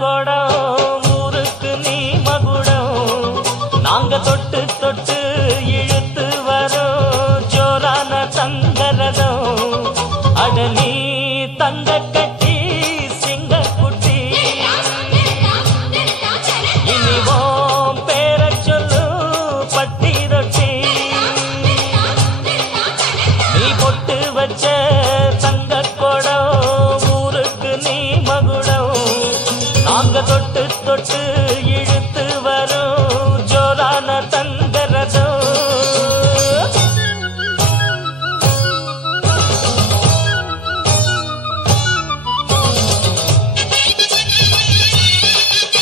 குடம் ஊருக்கு நீ மகுடம் நாங்க தொட்டு தொட்டு இழுத்து வரோம் ஜோரான தங்கரதம் அட நீ தங்க கட்டி சிங்க குட்டி இனிவோம் பேர சொல்லு பட்டி ரொட்டி நீ பொட்டு வச்ச தங்க குடம் ஊருக்கு நீ மகுடம் நாங்க தொட்டு தொட்டு